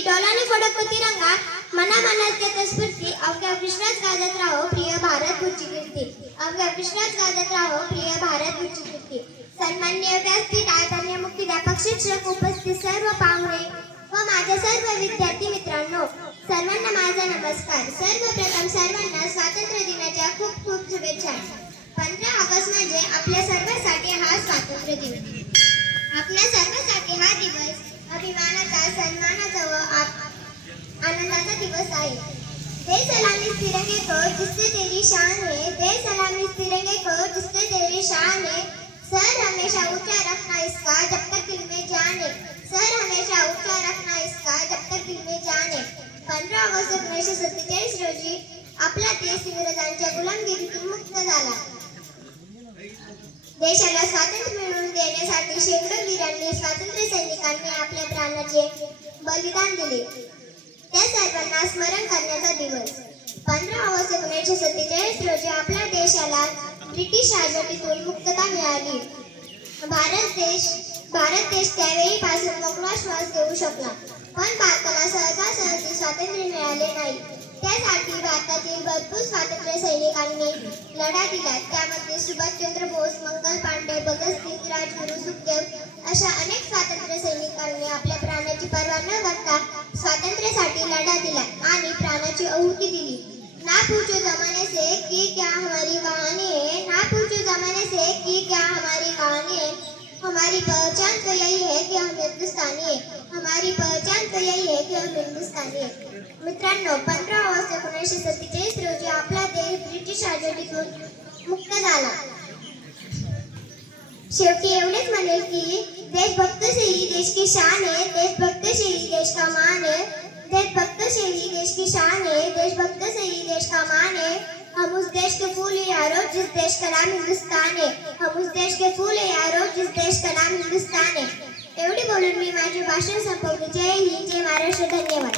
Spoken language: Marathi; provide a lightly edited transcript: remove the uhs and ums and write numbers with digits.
स्फूर्ती डोलाने फडकतो तिरंगा मनामनात येते स्फूर्ती अवघ्या कृष्णाच गाजत राहो प्रिय भारत तुझी कीर्ती अवघ्या कृष्णाच गाजत राहो प्रिय भारत तुझी कीर्ती सन्माननीय व्यासपीठ आदरणीय मुख्याध्यापक शिक्षक उपस्थित सर्व पाहुणे व माझ्या सर्व विद्यार्थी मित्रांनो सर्वांना माझा नमस्कार। सर्वप्रथम सर्वांना स्वातंत्र्य दिनाच्या खूप खूप शुभेच्छा। 15 ऑगस्ट म्हणजे आपल्या सर्वांसाठी हा स्वातंत्र्य दिवस। आपल्या सर्वांसाठी हा दिवस अभिमानाचा सन्मानाचा व आनंदाचा दिवस आहे। दे सलामी तिरंगे को जिससे तेरी शान है दे सलामी तिरंगे को जिससे तेरी शान है सर हमेशा ऊंचा रखना इसका जब तक दिल में जान है सर हमेशा ऊंचा रखना इसका जब तक दिल में जान है। 15 ऑगस्ट 1947 रोजी आपला देश इंग्रजांच्या गुलामगिरीतून मुक्त झाला। देशाला स्वातंत्र्य मिळवून देण्यासाठी शेकडो वीरांनी स्वातंत्र्य सैनिकांनी आपल्या प्राणाचे बलिदान दिले त्या सर्वांना स्मरण करण्याचा दिवस। 15 ऑगस्ट 1947 रोजी आपल्या देशाला ब्रिटिश राजवटीतून मुक्तता मिळाली। भारत देश त्यावेळीपासून मोकळा श्वास घेऊ शकला, पण भारताला सहजासहजी स्वातंत्र्य मिळाले नाही। त्यासाठी भारतातील भरपूर स्वातंत्र्य सैनिकांनी लढा दिला। त्यामध्ये सुभाषचंद्र बोस, मंगल पांडे, भगतसिंग, राजगुरू, सुखदेव अशा अनेक स्वातंत्र्य सैनिकांनी आपल्या प्राणाची पर्वा न करता स्वातंत्र्यासाठी लढा दिला आणि प्राणाची आहुती दिली। ना पूछो जमाने से कि क्या हमारी कहानी है, ना पूछो जमाने से कि क्या हमारी कहानी है, हमारी पहचान तो यही है कि हम हिंदुस्तानी है, हमारी पहचान तो यही है कि हम हिंदुस्तानी है। मित्रांनो, 15 ऑगस्ट 1947 रोजी आपला देश ब्रिटिश राजवटीतून मुक्त झाला। शेवटी एवढेच म्हणेल की देशभक्त से ही देश की शान है, देशभक्त से ही देश का मान है, देशभक्त से ही देश की शान है, देशभक्त से ही देश का मान है। हम उस देश के फूल हैं यारो जिस देश का नाम हिंदुस्तान है, हम उस देश के फूल हैं यारो जिस देश का नाम हिंदुस्तान है। एवढी बोलून मी माझे भाषण संपवते। जय हिंद, जय महाराष्ट्र, धन्यवाद।